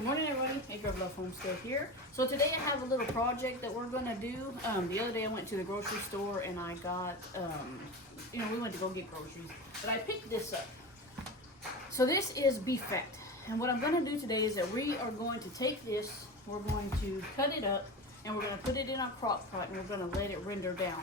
Good morning, everybody. Acre of Love Homestead here. So today I have a little project that we're gonna do. The other day I went to the grocery store and I got, we went to go get groceries, but I picked this up. So this is beef fat, and what I'm gonna do today is that we are going to take this, we're going to cut it up, and we're gonna put it in our crock pot, and we're gonna let it render down.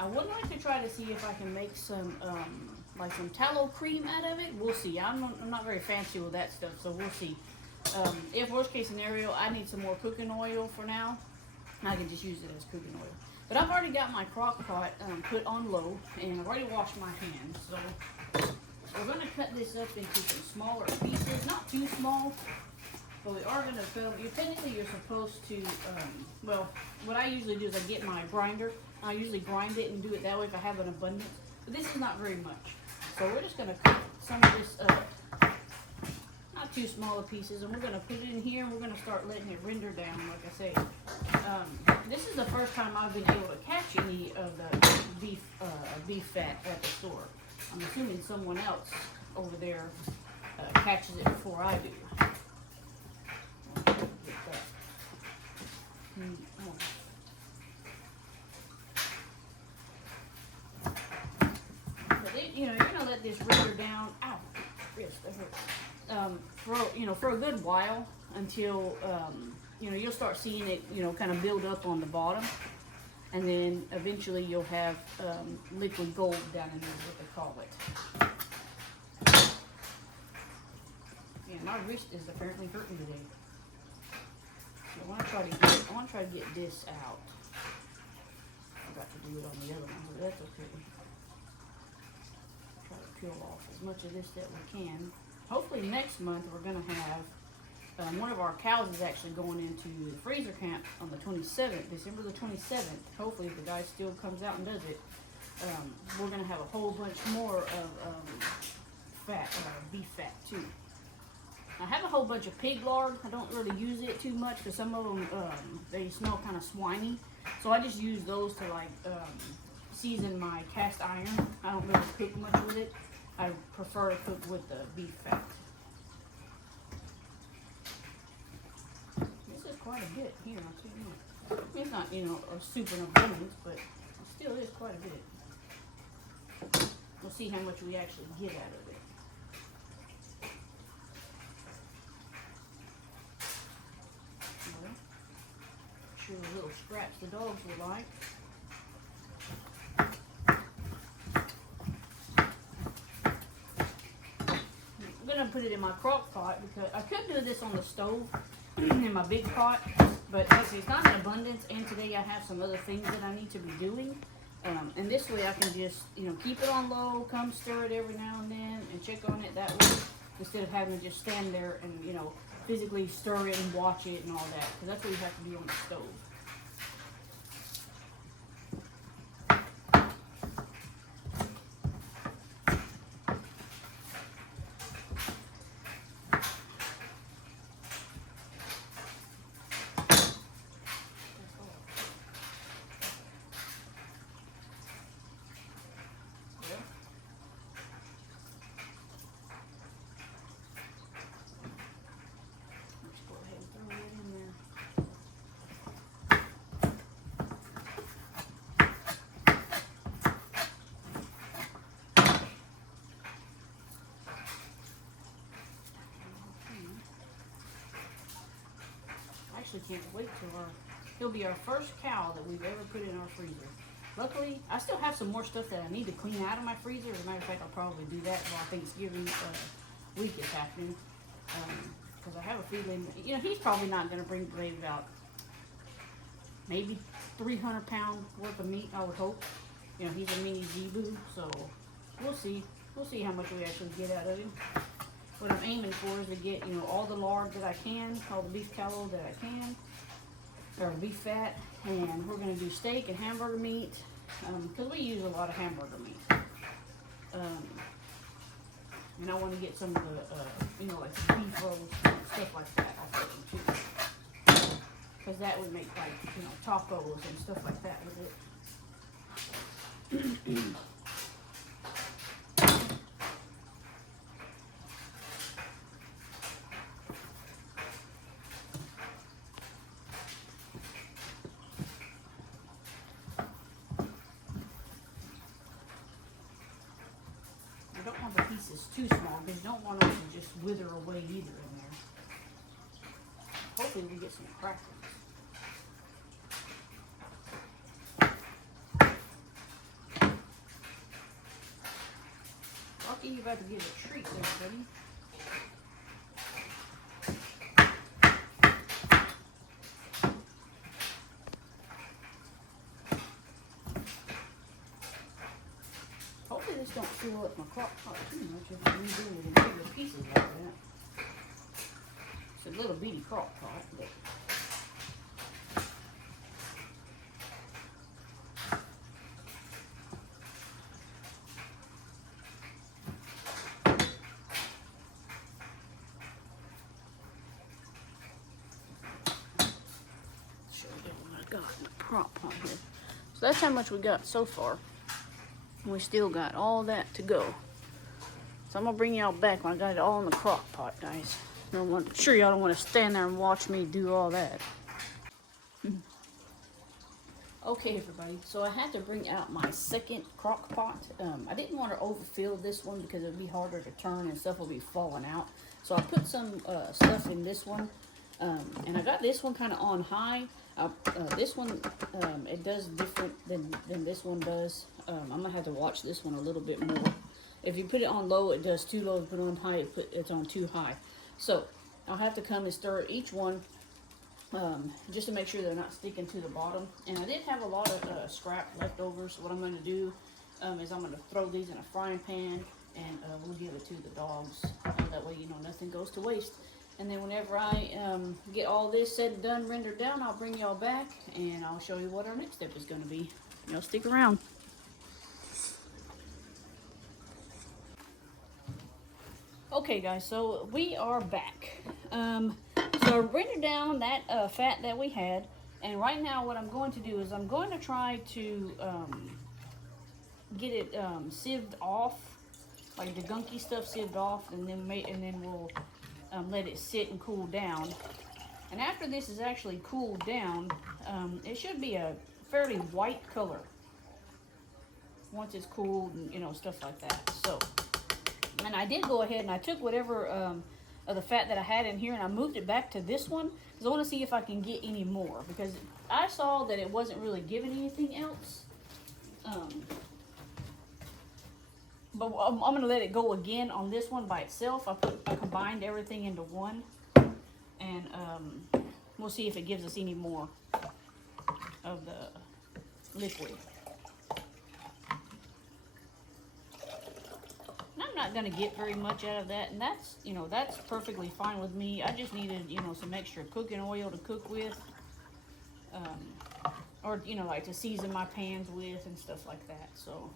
I would like to try to see if I can make some, like some tallow cream out of it. We'll see. I'm not very fancy with that stuff, so we'll see. If worst case scenario, I need some more cooking oil for now, I can just use it as cooking oil. But I've already got my crock pot put on low, and I've already washed my hands. So we're going to cut this up into some smaller pieces, not too small, but we are going to fill. Technically, you're supposed to. Well, what I usually do is I get my grinder. I usually grind it and do it that way if I have an abundance. But this is not very much, so we're just going to cut some of this up. Not too smaller pieces, and we're going to put it in here and we're going to start letting it render down. Like I say, this is the first time I've been able to catch any of the beef fat at the store. I'm assuming someone else over there catches it before I do. But you're going to let this render down. Ow, wrist, that hurts. For a good while until you'll start seeing it kind of build up on the bottom, and then eventually you'll have liquid gold down in there, is what they call it. Yeah, my wrist is apparently hurting today. So I want to try to get this out. I forgot to do it on the other one, but that's okay. Try to peel off as much of this that we can. Hopefully next month we're going to have, one of our cows is actually going into the freezer camp on the 27th, December the 27th. Hopefully if the guy still comes out and does it, we're going to have a whole bunch more of beef fat too. I have a whole bunch of pig lard. I don't really use it too much because some of them, they smell kind of swiney. So I just use those to season my cast iron. I don't really cook much with it. I prefer to cook with the beef fat. This is quite a bit here, I'll tell you. It's not, a super abundance, but it still is quite a bit. We'll see how much we actually get out of it. Well, sure, little scraps the dogs will like. I'm gonna put it in my crock pot because I could do this on the stove in my big pot, but it's not in abundance, and today I have some other things that I need to be doing, and this way I can just keep it on low, come stir it every now and then and check on it that way, instead of having to just stand there and physically stir it and watch it and all that, because that's what you have to do on the stove. Can't wait till he'll be our first cow that we've ever put in our freezer. Luckily, I still have some more stuff that I need to clean out of my freezer. As a matter of fact, I'll probably do that while Thanksgiving week is happening. Because I have a feeling, he's probably not going to bring about maybe 300 pounds worth of meat, I would hope. He's a mini zebu, so we'll see. We'll see how much we actually get out of him. What I'm aiming for is to get, all the lard that I can, all the beef tallow that I can, or beef fat, and we're going to do steak and hamburger meat, because we use a lot of hamburger meat. And I want to get some of the, like beef rolls and stuff like that off of them too. Because that would make tacos and stuff like that with it. pieces too small because you don't want them to just wither away either in there. Hopefully we get some crackers. Rocky, you about to get a treat there, buddy. Hopefully this don't fill up my crock pot too much if I'm doing it in bigger pieces like that. It's a little bitty crock pot, but show you what I got in the crock pot here. So that's how much we got so far. We still got all that to go. So I'm gonna bring y'all back when I got it all in the crock pot, guys. I'm sure y'all don't want to stand there and watch me do all that. Okay, everybody. So I had to bring out my second crock pot. I didn't want to overfill this one because it would be harder to turn and stuff will be falling out. So I put some stuff in this one. And I got this one kind of on high. This one, it does different than this one does. I'm going to have to watch this one a little bit more. If you put it on low, it does too low. If you put it on high, it's on too high. So I'll have to come and stir each one just to make sure they're not sticking to the bottom. And I did have a lot of scrap leftovers. So what I'm going to do is I'm going to throw these in a frying pan and we'll give it to the dogs. That way, you know, nothing goes to waste. And then whenever I get all this said and done, rendered down, I'll bring y'all back and I'll show you what our next step is going to be. Y'all stick around. Okay, guys, so we are back. So I rendered down that fat that we had, and right now what I'm going to do is I'm going to try to get it sieved off, like the gunky stuff sieved off, and then we'll let it sit and cool down. And after this is actually cooled down, it should be a fairly white color once it's cooled and, you know, stuff like that. So, and I did go ahead and I took whatever of the fat that I had in here and I moved it back to this one because I want to see if I can get any more, because I saw that it wasn't really giving anything else. But I'm going to let it go again on this one by itself. I combined everything into one, and we'll see if it gives us any more of the liquid. And I'm not going to get very much out of that, and that's, you know, that's perfectly fine with me. I just needed, you know, some extra cooking oil to cook with, or, you know, like to season my pans with and stuff like that, so.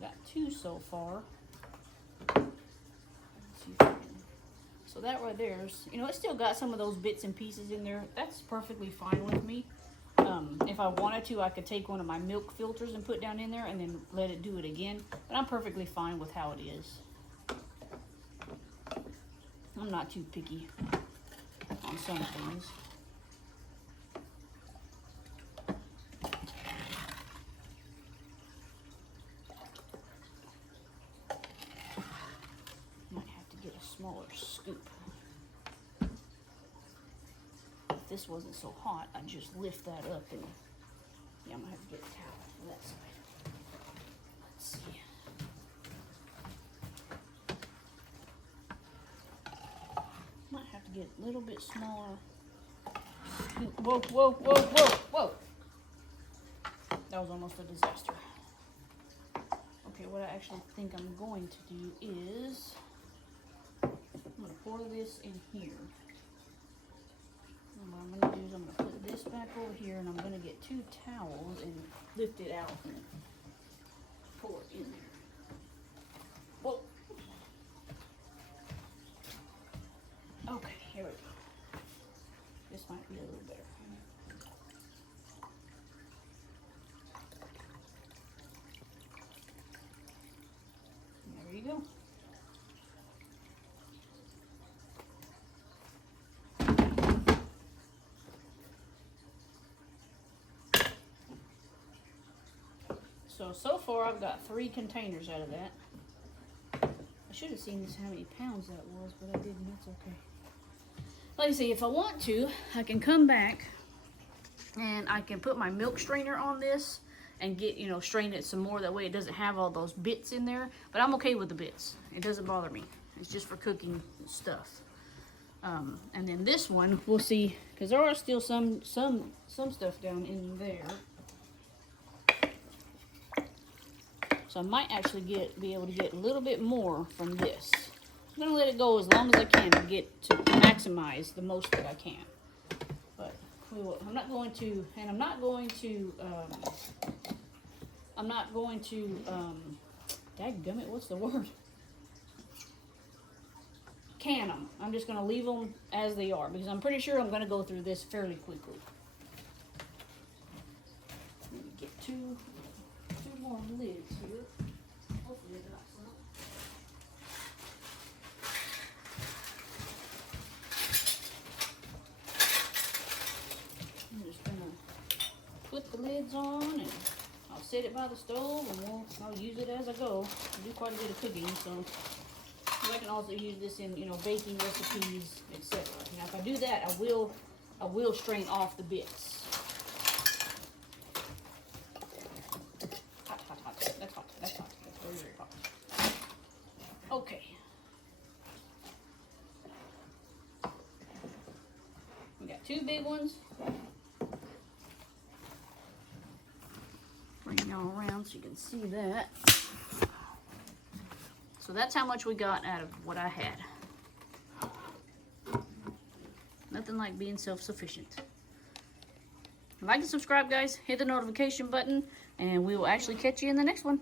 Got two so far. So that right there's, you know, it still got some of those bits and pieces in there. That's perfectly fine with me. If I wanted to, I could take one of my milk filters and put down in there and then let it do it again. But I'm perfectly fine with how it is. I'm not too picky on some things. Smaller scoop. If this wasn't so hot, I'd just lift that up and yeah, I'm gonna have to get a towel for that side. Let's see. Might have to get a little bit smaller scoop. Whoa, whoa, whoa, whoa, whoa. That was almost a disaster. Okay, what I actually think I'm going to do is I'm going to pour this in here. And what I'm going to do is I'm going to put this back over here and I'm going to get two towels and lift it out and pour it in there. Whoa. Okay, here we go. This might be a little better. There you go. So far I've got 3 containers out of that. I should have seen this how many pounds that was, but I didn't. That's okay. Like I say, if I want to, I can come back and I can put my milk strainer on this and get, you know, strain it some more. That way it doesn't have all those bits in there. But I'm okay with the bits. It doesn't bother me. It's just for cooking stuff. And then this one, we'll see, because there are still some stuff down in there. So I might actually be able to get a little bit more from this. I'm gonna let it go as long as I can to get to maximize the most that I can. But we will, I'm not going to dadgummit, what's the word? Can them. I'm just gonna leave them as they are because I'm pretty sure I'm gonna go through this fairly quickly. Let me get two more lids here. Hopefully I got some. I'm just gonna put the lids on and I'll set it by the stove and I'll use it as I go. I do quite a bit of cooking, so I can also use this in, you know, baking recipes, etc. Now if I do that, I will strain off the bits. Hot. That's hot. That's very, very hot. Okay. We got 2 big ones. Bring y'all around so you can see that. So that's how much we got out of what I had. Nothing like being self-sufficient. Like and subscribe, guys. Hit the notification button, and we will actually catch you in the next one.